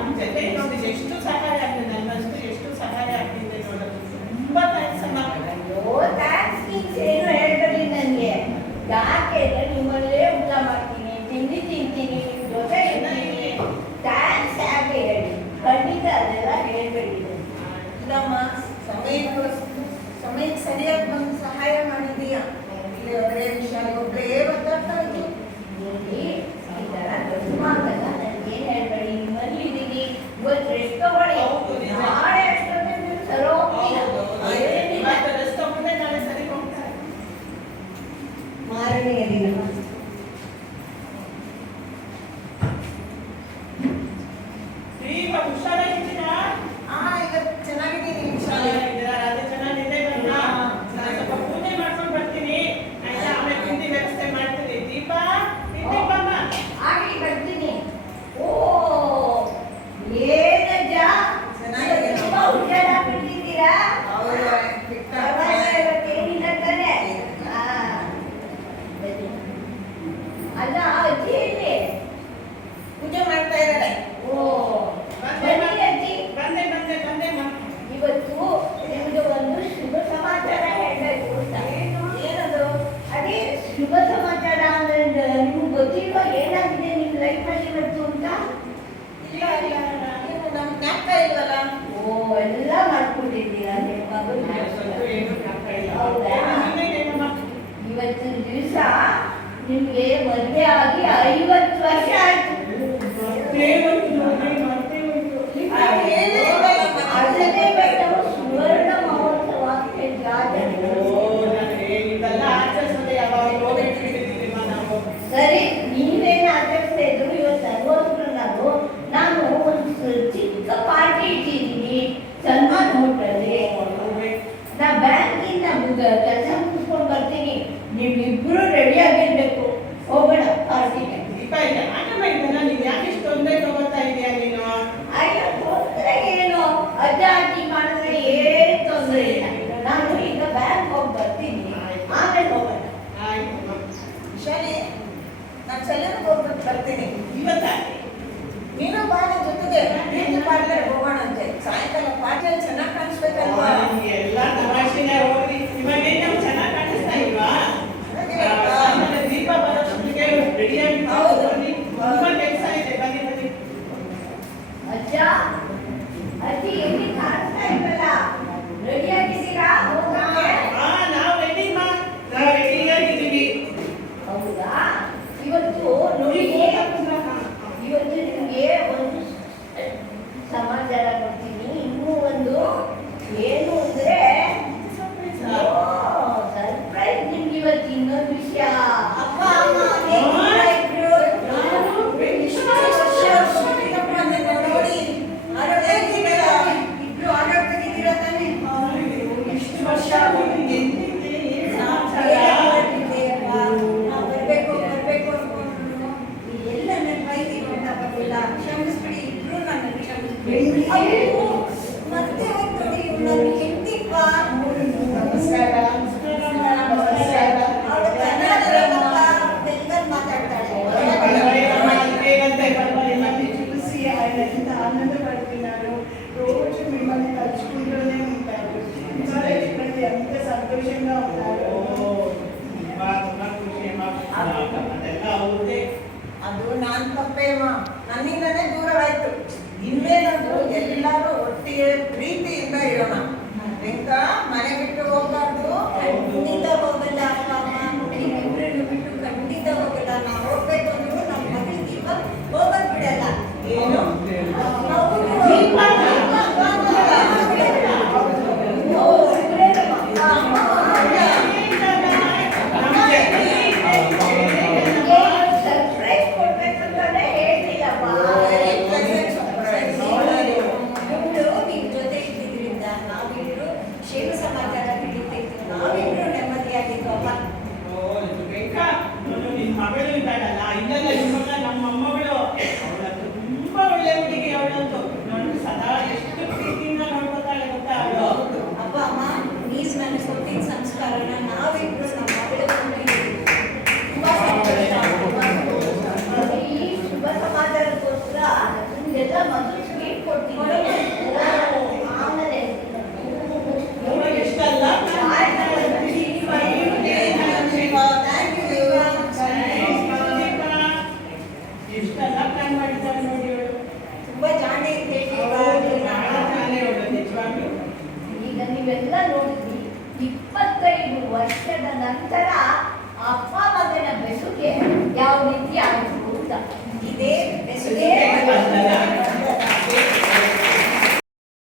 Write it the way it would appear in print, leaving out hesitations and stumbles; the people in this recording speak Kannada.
ನಿಮ್ಮ ಜೊತೆ ನೋಡಿ ಎಷ್ಟು ಸಹಾಯ ಆಗ್ತದೆ, ನನ್ನಷ್ಟು ಎಷ್ಟು ಸಹಾಯ ಆಗ್ತಿದೆ ನೋಡೋದು. ತುಂಬಾ ಥ್ಯಾಂಕ್ಸ್ ಅಮ್ಮ. ಅಯ್ಯೋ ಥ್ಯಾಂಕ್ಸ್ ಗಿಂಕ್ಸ್ ಏನು ಹೇಳ್ಬೇಡಿ ನನಗೆ. ಯಾಕೆಂದ್ರೆ ನಿಮ್ಮಲ್ಲೇ ಊಟ ಮಾಡ್ತೀನಿ, ತಿಂಡಿ ತಿಂತೀನಿ, ನಿಮ್ಮ ಜೊತೆ ಇರ್ತೀನಿ. ಥ್ಯಾಂಕ್ಸ್ ಯಾಕೆ ಹೇಳಿ, ಖಂಡಿತ ಅದೆಲ್ಲ ಹೇಳ್ಬೇಡಿ. ಇಲ್ಲಮ್ಮ, ಸಮಯಕ್ಕೆ ಸರಿಯಾಗಿ ಬಂದು ಸಹಾಯ ಮಾಡಿದೀಯಾ. ಇಲ್ಲಿ ಒಬ್ಬರೇ ವಿಷಯ ಒಬ್ಬರೇ ಮಾತಾಡ್ತಾ ಇದ್ದು ನೋಡಿ ಈ ಥರ ದೊಡ್ಡ ಮಾತಲ್ಲ ನನಗೇನು ಹೇಳ್ಬೇಡಿ. ನಿಮ್ಮಲ್ಲಿ ಇದ್ದೀನಿ, ಇವತ್ತು ರೆಸ್ಟ್ ತಗೊಳ್ಳಿ, ನಾಳೆ ಅಷ್ಟೊತ್ತಿಗೆ ನೀವು ಸರೋ ಇವತ್ತು ರೆಸ್ಟ್ ತಗೊಂಡೆ ನಾಳೆ ಸರಿ ಹೋಗ್ತಾರೆ. ಮಾರನೆಯ ದಿನ ಇವಾಗ ಹುಷಾರಾಗಿದ್ದೀರಾ? ಇವತ್ತು ಚೆನ್ನಾಗಿದ್ದೀನಿ. ಹುಷಾರಾಗಿದ್ದೀರಾ? ರಾತ್ರಿ ಚೆನ್ನಾಗಿದೆ ಕಣ್ಣ. ನಾನು ಸ್ವಲ್ಪ ಪೂಜೆ ಮಾಡ್ಕೊಂಡು ಬರ್ತೀನಿ ಆಯ್ತಾ? ಆಮೇಲೆ ತಿಂಡಿ ವ್ಯವಸ್ಥೆ ಮಾಡ್ತೀನಿ. ದೀಪ ತಿಂಡಿ ಬಮ್ಮ. ಆಗಲಿ ಬರ್ತೀನಿ. ಓ ಏನಜ್ಜ ಚೆನ್ನಾಗಿದೆ. ತುಂಬಾ ಹುಷಾರಾಗ್ಬಿಟ್ಟಿದ್ದೀರಾ? ಹೌದು. ಇವತ್ತೇನಿಲ್ಲ ತಾನೆ? ಅಲ್ಲ ಅಜ್ಜಿ ಎಲ್ಲಿ? ಪೂಜೆ ಮಾಡ್ತಾ ಇದ್ದಾರೆ. ಓ ಬನ್ನಿ ಅಜ್ಜಿ. ಬಂದೆ ಬಂದೆ ಬಂದೆ ಮಾ. ಇವತ್ತು ನಿಮಗೆ ಒಂದು ಶುಭ ಸಮಾಚಾರ ಹೇಳಬೇಕು ಅಂತ. ಏನದು? ಅದೇ ಶುಭ ಸಮಾಚಾರ ಅಂದ್ರೆ ನಿಮ್ಗೆ ಗೊತ್ತಿಲ್ವಾ ಏನಾಗಿದೆ ನಿಮ್ಮ ಲೈಫಲ್ಲಿ ಇವತ್ತು ಅಂತ? ಇಲ್ಲ ಇಲ್ಲ, ಏನು ನಮ್ಗೆ ಜ್ಞಾಪಕ ಇಲ್ವಲ್ಲ. ಓ ಎಲ್ಲ ಮಾಡ್ಕೊಂಡಿದ್ದೀರಾ ನಿಮ್ಮ ಮಗನಿಗೆ. ಸ್ವಲ್ಪ ಏನು ಆಗ್ತಾ ಇಲ್ಲ. ಹೌದಾ? ಇನ್ನೇನೇನಮ್ಮ? ಇವತ್ತಿನ ದಿವಸ ನಿಮ್ಗೆ ಮದುವೆ ಆಗಿ 50 ವರ್ಷ ಆಯ್ತು. ಅದನ್ನೇ ಬೆಟ್ಟವು ಸುವರ್ಣ ಮಹೋತ್ಸವ ಅಂತ ಸರಿ, ನೀವೇನು ಆಚರಿಸ್ತಾ ಇದ್ರು ಇವತ್ತು ಸರ್ವೋತ್ಸವ. ನಾನು ಒಂದು ಚಿಕ್ಕ ಪಾರ್ಟಿ ಇಟ್ಟಿದ್ದೀನಿ ಸನ್ಮಾನ್ ಹೋಟೆಲ್ಗೆ. ನಾ ಬ್ಯಾಂಕಿಂದ ಕೆಲಸ ಮುಗಿಸ್ಕೊಂಡು ಬರ್ತೀನಿ, ನೀವಿಬ್ರು ರೆಡಿ ಆಗಿರ್ಬೇಕು, ಹೋಗೋಣ ಪಾರ್ಟಿಗೆ. ದೀಪ ಇಲ್ಲ ಆಟಮ ಇದ್ದಲ್ಲ, ನೀನು ಯಾಕೆ ಇಷ್ಟು ತೊಂದರೆ ತಗೋತಾ ಇದೆಯಾ ನೀನು? ಅಯ್ಯೋ ತೊಂದರೆ ಏನು, ಅಜ್ಜ ಅಜ್ಜಿ ಮಾಡಿದ್ರೆ ಏನು ತೊಂದರೆ ಇಲ್ಲ. ನಾನು ಈಗ ಬ್ಯಾಂಕ್ ಹೋಗಿ ಬರ್ತೀನಿ, ಆಮೇಲೆ ಹೋಗೋಣ. ಆಯ್ತು ಶಾಲೆ, ನಾನು ಸೆಲೆಬ್ರೇಟ್ ಹೋಗ್ಬಿಟ್ಟು ಬರ್ತೀನಿ. ಇವತ್ತಾಗಿ ನೀನು ಬಾ ನನ್ನ ಜೊತೆಗೆ ಬ್ಯೂಟಿ ಪಾರ್ಲರ್ ಹೋಗೋಣ ಅಂತೆ. ಸಾಯಂಕಾಲ ಪಾರ್ಟಿಯಲ್ಲಿ ಚೆನ್ನಾಗಿ ಕಾಣಿಸ್ಬೇಕಲ್ವಾ? ಎಲ್ಲ ತಮಾಷೆನೇ ಹೋಗ್ರಿ. ಇವಾಗ ನಾವು ಚೆನ್ನಾಗಿ ಕಾಣಿಸ್ತಾ ಇಲ್ವಾ? ಆಮೇಲೆ ದೀಪ ಬರೋಷ್ಟೊತ್ತಿಗೆ ರೆಡಿಯಾಗಿ ಹೌದು. ತುಂಬಾ ಕೆಲಸ ಇದೆ. ಬನ್ನಿ ಬನ್ನಿ. ಅಜ್ಜ ಅಜ್ಜಿ ಎಲ್ಲಿ ಕಾಣಿಸ್ತಾ ಇಲ್ವಲ್ಲ? ರೆಡಿ ಆಗಿದ್ದೀರಾ ಹೋಗೋಕೆ? ನಾವು ರೆಡಿ ಮಾ, ನಾವು ರೆಡಿಯಾಗಿದ್ದೀವಿ. ಹೌದಾ? ಇವತ್ತು ನೋಡಿ, ಇವತ್ತು ನಿಮಗೆ ಒಂದು ಸಮಾಚಾರ ಕೊಡ್ತೀನಿ. ಇನ್ನೂ ಒಂದು ಏನು ಅಂದ್ರೆ ಸರ್ಪ್ರೈಸ್ ನಿಮ್ಗೆ ಇವತ್ತು ಇನ್ನೊಂದು ವಿಷಯ. ಅಪ್ಪ ಅಮ್ಮ ಹೇಗಿದ್ದೀರಾ ಇಬ್ರು? ನೋಡಿ ಆರೋಗ್ಯವಾಗಿದ್ದೀರಾ? ಇಬ್ರು ಆರೋಗ್ಯವಾಗಿದ್ದೀರಾ ತಾನೇ? ಎಷ್ಟು ವರ್ಷ ಆಗೋಗಿದೆ. ಬರ್ಬೇಕು ಬರ್ಬೇಕು ಅನ್ಕೊಂಡು ಎಲ್ಲ ನನ್ನ ಬೈದಿಗೆ ಅಂತ ಬರ್ಲಿಲ್ಲ. ಕ್ಷಮಿಸ್ಬಿಡಿ, ಇಬ್ರು ನನ್ನ ಕ್ಷಮಿಸ್ಬಿಡಿ. ಅಯ್ಯೋ, ಮತ್ತೆ ಹೋಗಿ ನೋಡಿ ನನ್ನ ಹೆಂಡತಿಪ್ಪ. ನಮಸ್ಕಾರ. ಅವಳು ಕನ್ನಡದಲ್ಲಪ್ಪ, ತೆಲುಗಲ್ಲಿ ಮಾತಾಡ್ತಾಳೆ. ಏನಂತೆ ಪರವಾಗಿಲ್ಲ, ತಿಳಿಸಿ ಎಂತ ಆನಂದ ಪಡ್ತೀನಿ ನಾನು. రోజు మిమ్మల్ని తలుచుకుంటూనే ఉంటారు. ఇవాళ ఎంత సంతోషంగా ఉన్నారు. ಅದೆಲ್ಲ ಅವ್ರದ್ದೇ. ಅದು ನಾನ್ ತಪ್ಪೇಮ್ಮ, ನನ್ನಿಂದನೇ ದೂರವಾಯ್ತು. ಇನ್ಮೇಲಂತೂ ಎಲ್ಲರೂ ಒಟ್ಟಿಗೆ ಪ್ರೀತಿಯಿಂದ ಇರೋಣ. ಎಂತ ಮನೆ ಬಿಟ್ಟು ಹೋಗ್ಬಾರ್ದು. ಖಂಡಿತ ಹೋಗಲ್ಲ ಅಪ್ಪ ಅಮ್ಮ, ನೀವಿಬ್ರನ್ನು ಬಿಟ್ಟು ಖಂಡಿತ ಹೋಗಲ್ಲ. ನಾವು ಹೋಗ್ಬೇಕು ಅಂದ್ರು ನಮ್ಮ ಮಗಳಿಗೆ ಇವಾಗ ಹೋಗೋದ್ ಬಿಡಲ್ಲ. ಏನು ಸರ್ಪ್ರೈಸ್ ಕೊಡ್ಬೇಕಂತಾನೆ ಹೇಳ್ತಿಲ್ಲಪ್ಪ. ನಿಮ್ ಜೊತೆ ಇದ್ದಿದ್ರಿಂದ ನಾವಿಬ್ರು ಕ್ಷೇಮ ಸಮಾಚಾರ ಹಿಡಿತಿತ್ತು. ನಾವಿಬ್ರು ಇದೇ ಬೆಸ್ಟ್ ಡೇ